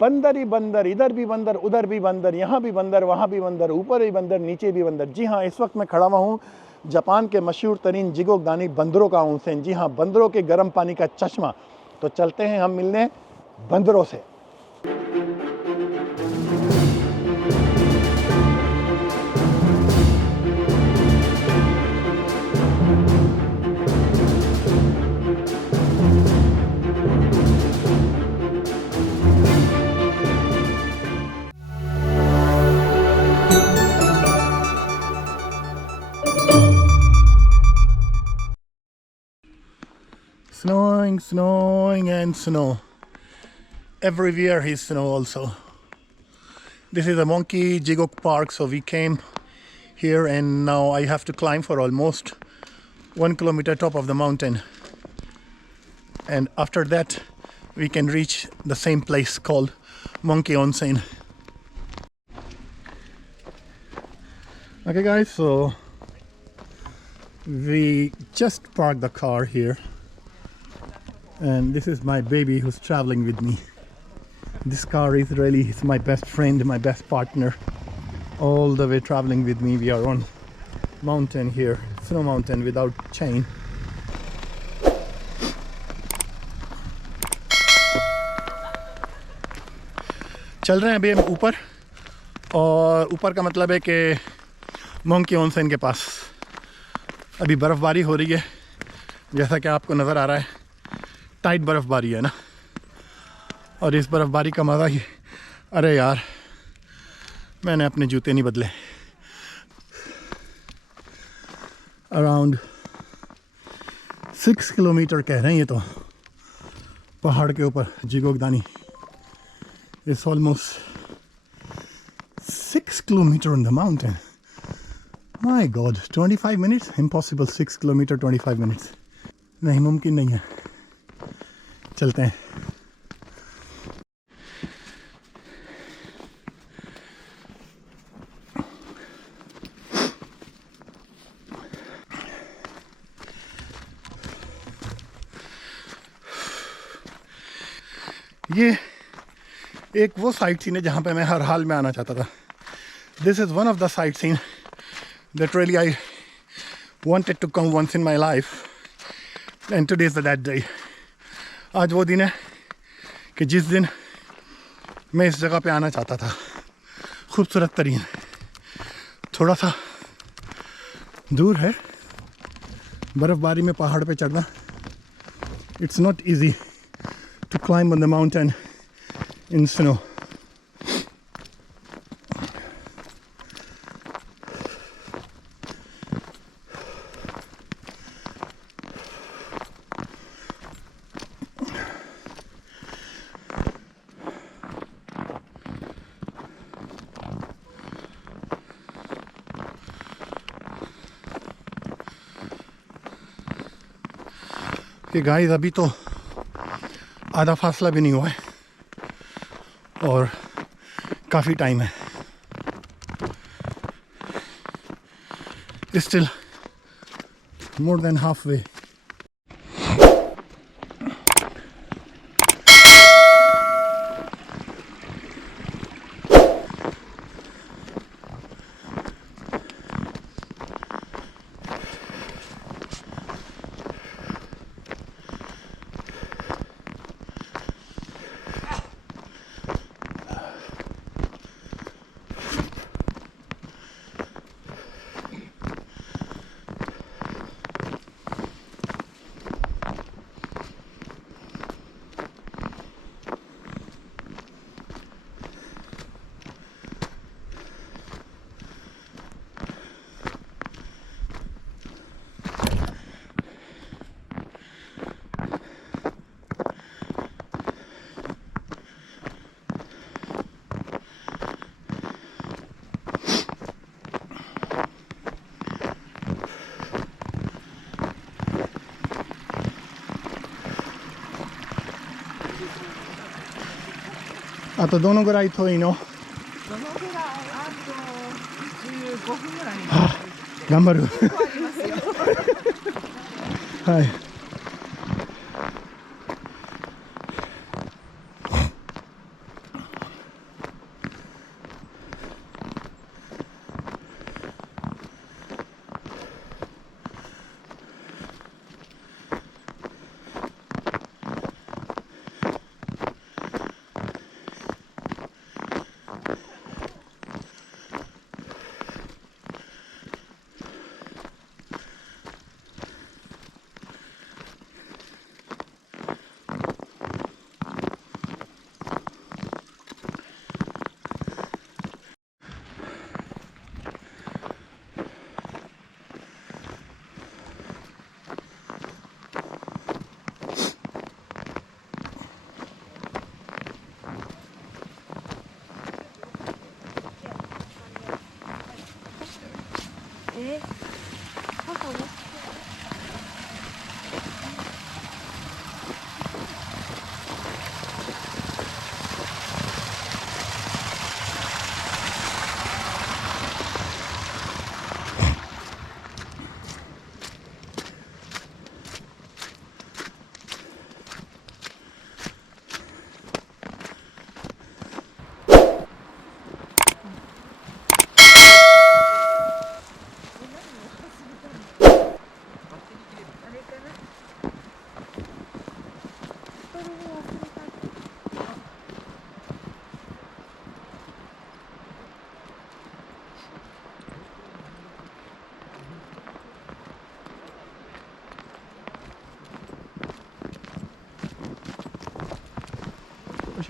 बंदर ही बंदर, इधर भी बंदर, उधर भी बंदर, यहाँ भी बंदर, वहाँ भी बंदर, ऊपर भी बंदर, नीचे भी बंदर। जी हाँ, इस वक्त मैं खड़ा हुआ हूँ जापान के मशहूर तरीन जिगोकदानी बंदरों का ओनसेन। जी हाँ, बंदरों के गर्म पानी का चश्मा। तो चलते हैं हम मिलने बंदरों से। Snowing and snow. Everywhere is snow also. This is a monkey Jigok Park, so we came here and now I have to climb for almost 1 kilometer top of the mountain. And after that we can reach the same place called Monkey Onsen. Okay guys, so we just parked the car here. And this is my baby who's traveling with me. This car is really my best friend, my best partner. All the way traveling with me. We are on mountain here, snow mountain without chain. चल रहे हैं अभी हम ऊपर, और ऊपर का मतलब है कि मंकी ओनसेन के पास अभी बर्फ़बारी हो रही है, जैसा कि आपको नज़र आ रहा है। टाइट बर्फ़बारी है ना, और इस बर्फ़बारी का मज़ा ही, अरे यार मैंने अपने जूते नहीं बदले। अराउंड 6 किलोमीटर कह रहे हैं ये तो पहाड़ के ऊपर Jigokudani. It's almost 6 kilometre on the mountain. My god, 25 minutes impossible. 6 kilometre 25 minutes नहीं, मुमकिन नहीं है। चलते हैं। ये एक वो साइट सीन है जहाँ पे मैं हर हाल में आना चाहता था। This is one of the sight scene that really I wanted to come once in my life and today is the that day. आज वो दिन है कि जिस दिन मैं इस जगह पे आना चाहता था। खूबसूरत तरीन, थोड़ा सा दूर है, बर्फ़बारी में पहाड़ पे चढ़ना। It's not easy to climb on the mountain in snow. कि गाइस अभी तो आधा फासला भी नहीं हुआ है और काफ़ी टाइम है। स्टिल मोर देन हाफ वे।あとどのぐらい遠いの？どのぐらい？あと15分ぐらい。はあ、頑張る。結構ありますよ。はい。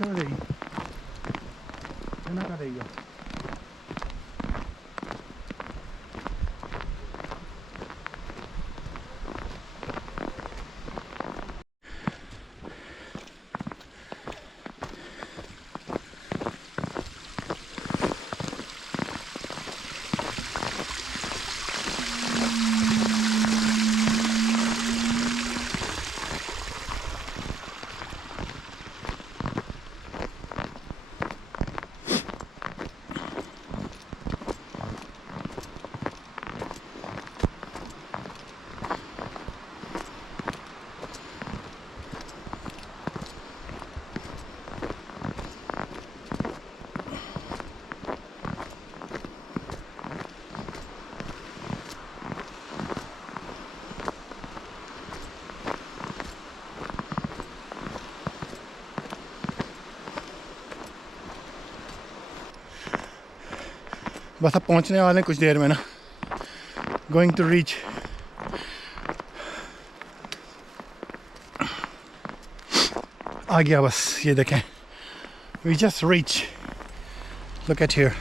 Şöyle değil. Ne kadar iyi. बस अब पहुंचने वाले हैं कुछ देर में ना. Going to reach. आ गया बस, ये देखें. We just reach. Look at here.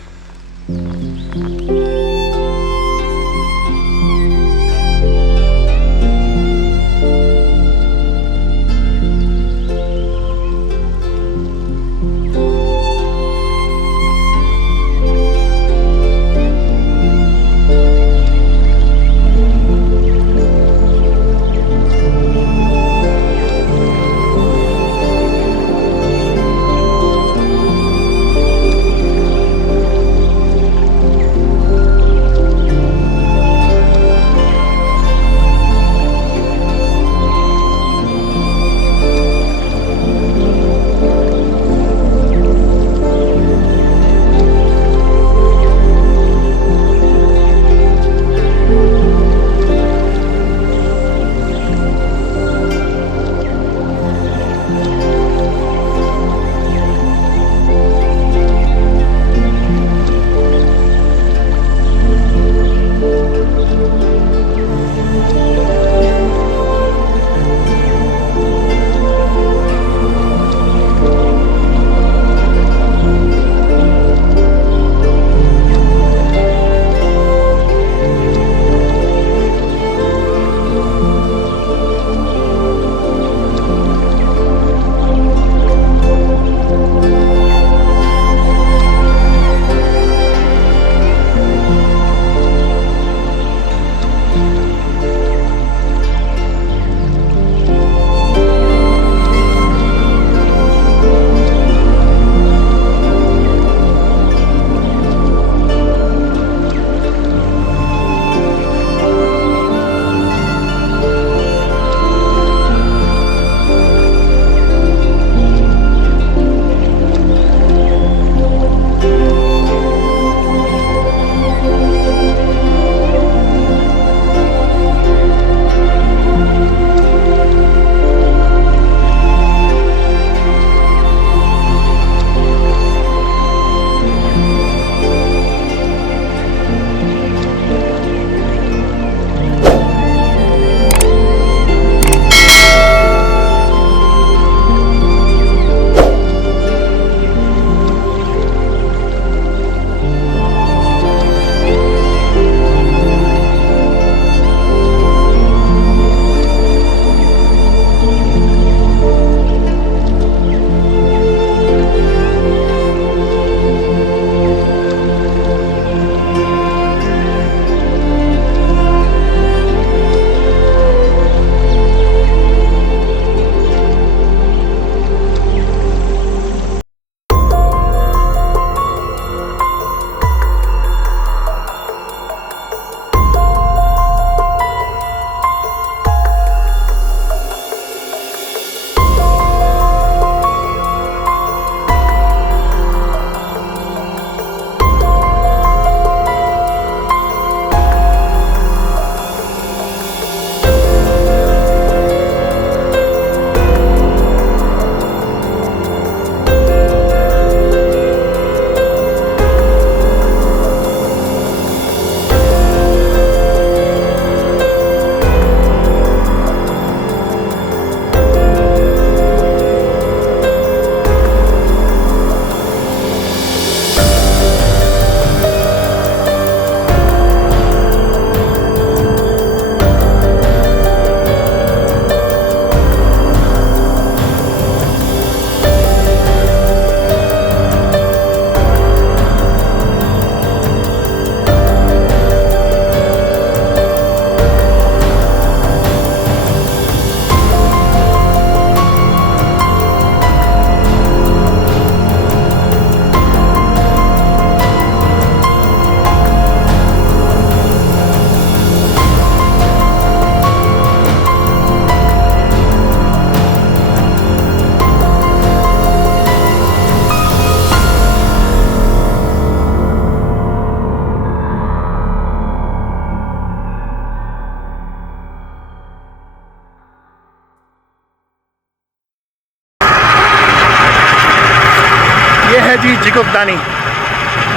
ये है जी जिगोकदानी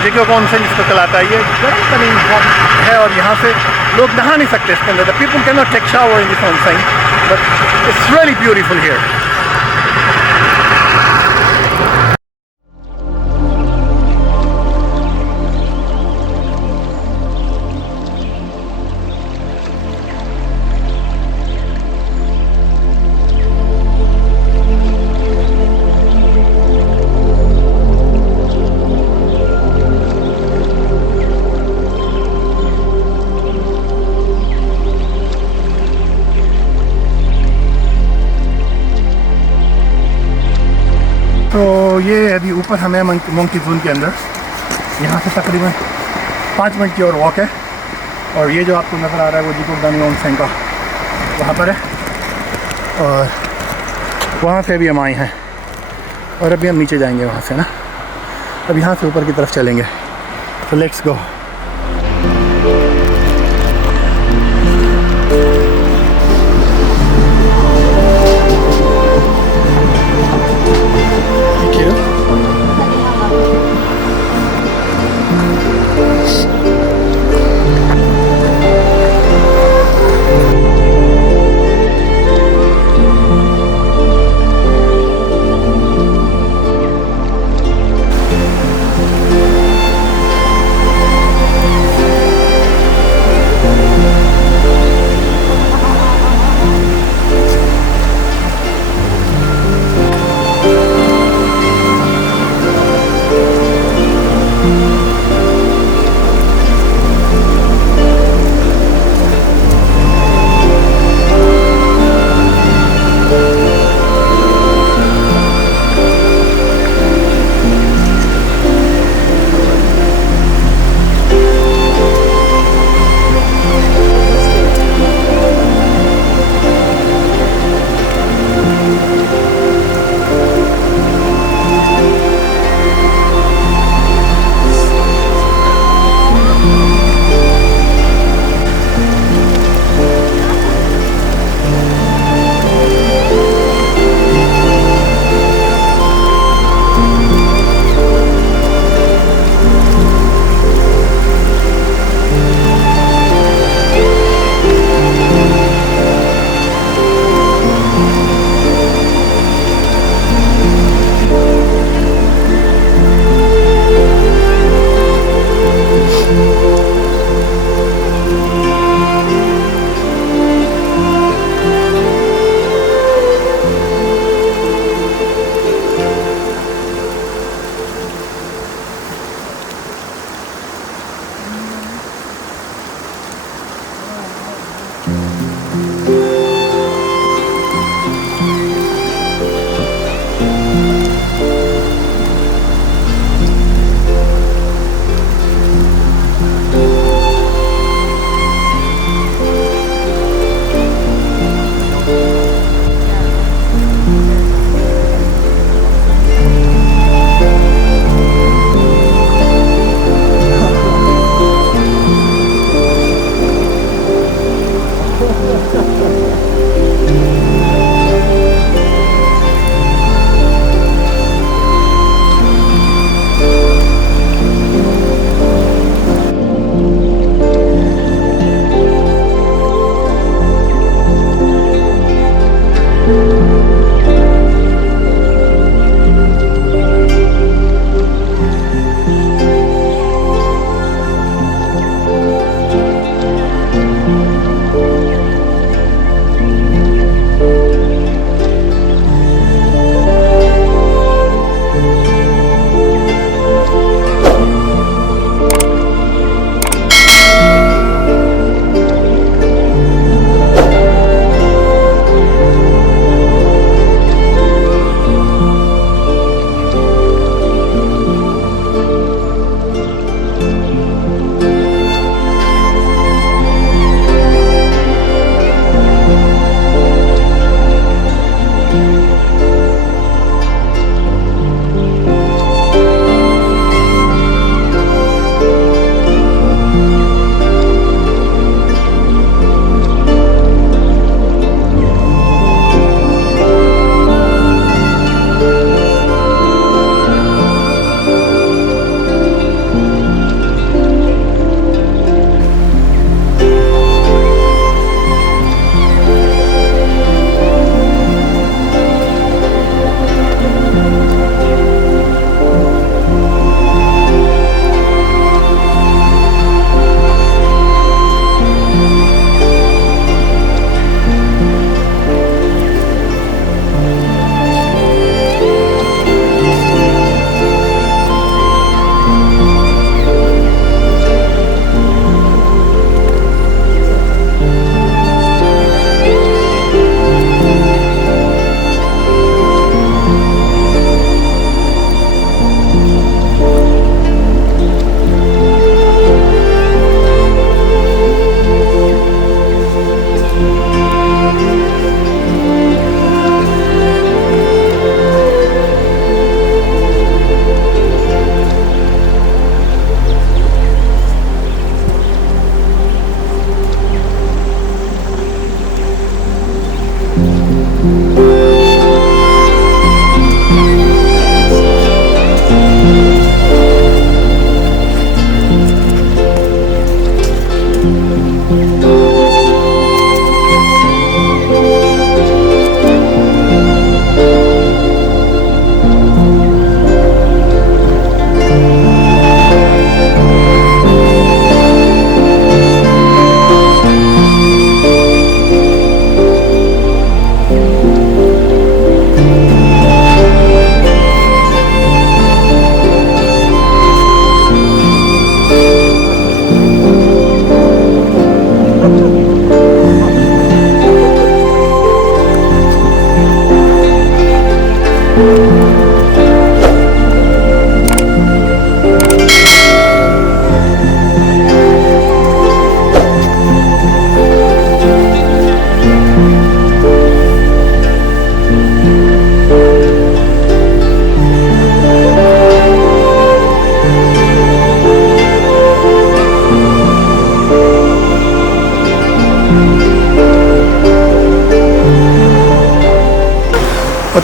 जिसको कहलाता है। ये गर्म तरीन है और यहाँ से लोग नहा नहीं सकते इसके अंदर। The people can not take shower in this onsen, but it's really beautiful here. तो ये अभी ऊपर हमें मंकी ज़ोन के अंदर, यहाँ से तकरीबन 5 मिनट की और वॉक है। और ये जो आपको नज़र आ रहा है वो जिगोकदानी ओनसेन का वहाँ पर है, और वहाँ से भी हम आए हैं और अभी हम नीचे जाएंगे वहाँ से ना। अब यहाँ से ऊपर की तरफ चलेंगे, तो लेट्स गो।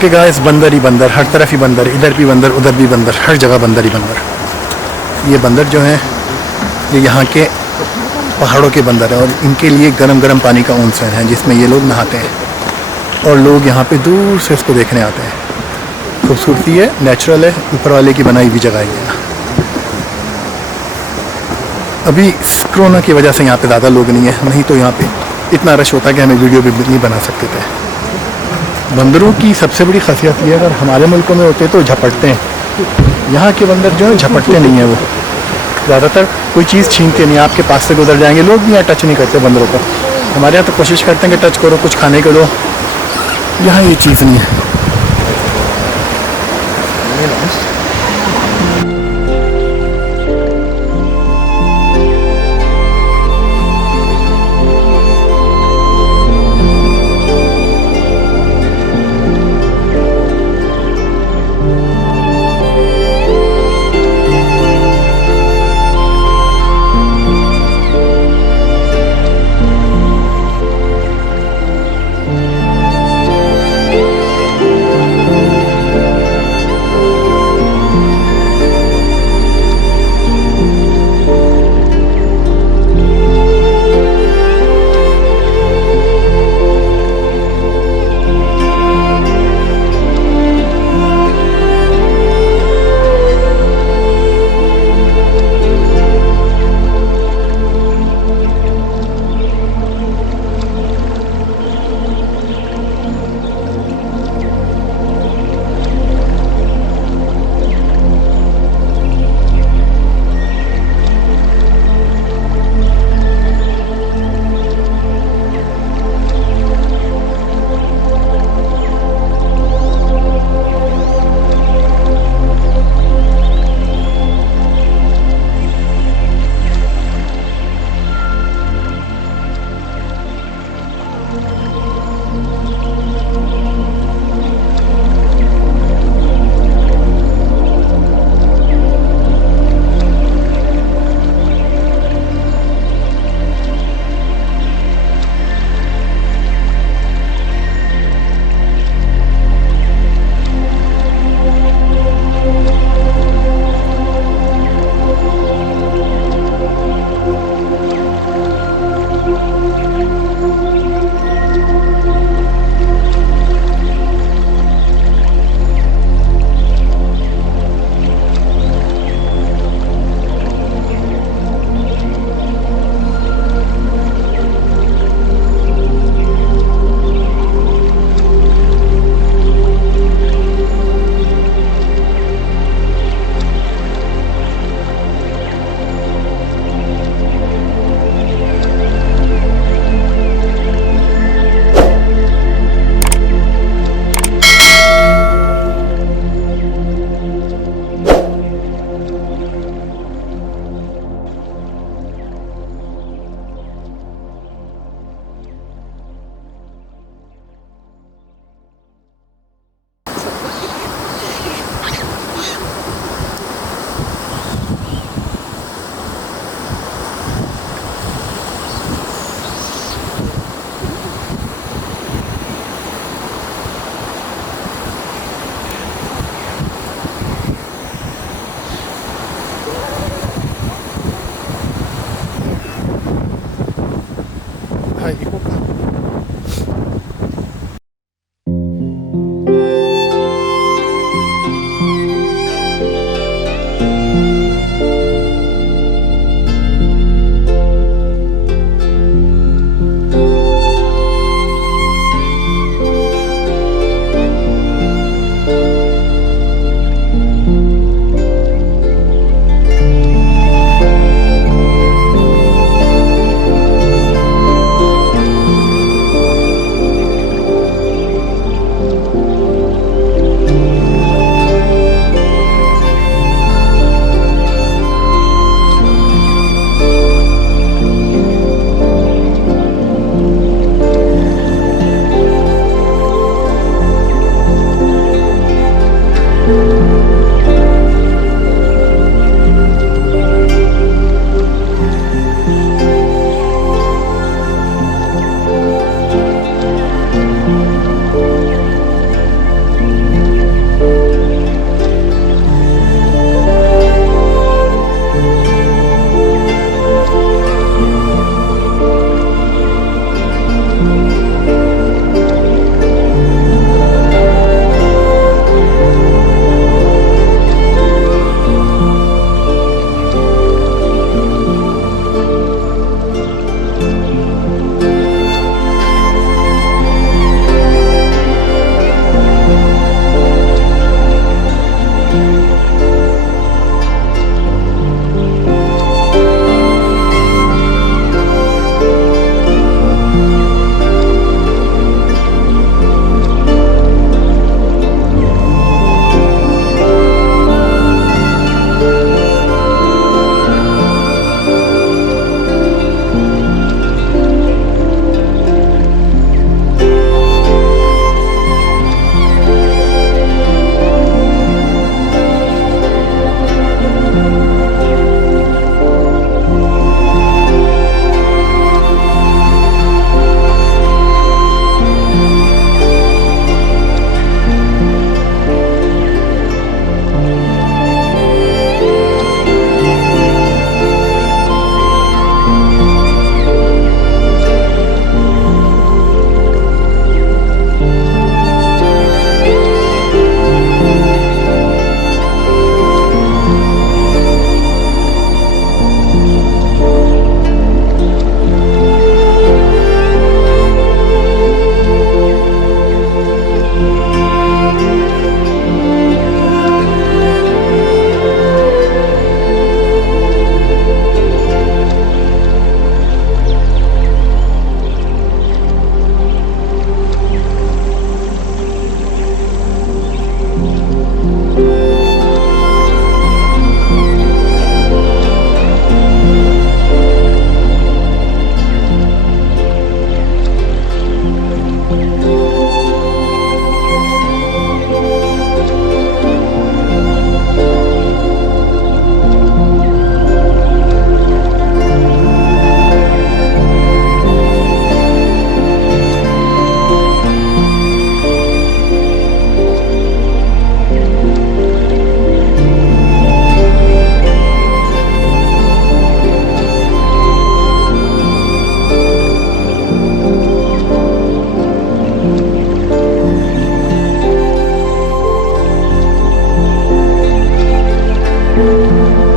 ओके गाइस, बंदर ही बंदर, हर तरफ ही बंदर, इधर भी बंदर, उधर भी बंदर, हर जगह बंदर ही बंदर। ये बंदर जो हैं ये यहाँ के पहाड़ों के बंदर हैं और इनके लिए गरम गरम पानी का ओनसेन है जिसमें ये लोग नहाते हैं और लोग यहाँ पे दूर से इसको देखने आते हैं। खूबसूरती है, नेचुरल है, ऊपर वाले की बनाई हुई जगह है ना। अभी कोरोना की वजह से यहाँ पे ज़्यादा लोग नहीं है, नहीं तो यहाँ पे इतना रश होता कि हमें वीडियो भी नहीं बना सकते थे। बंदरों की सबसे बड़ी खासियत ये है, अगर हमारे मुल्कों में होते तो झपटते हैं, यहाँ के बंदर जो है झपटते नहीं है, वो ज़्यादातर कोई चीज़ छीनते नहीं, आपके पास से गुजर जाएंगे। लोग भी यहाँ टच नहीं करते बंदरों को। हमारे यहाँ तो कोशिश करते हैं कि टच करो, कुछ खाने को दो, यहाँ ये चीज़ नहीं है। है।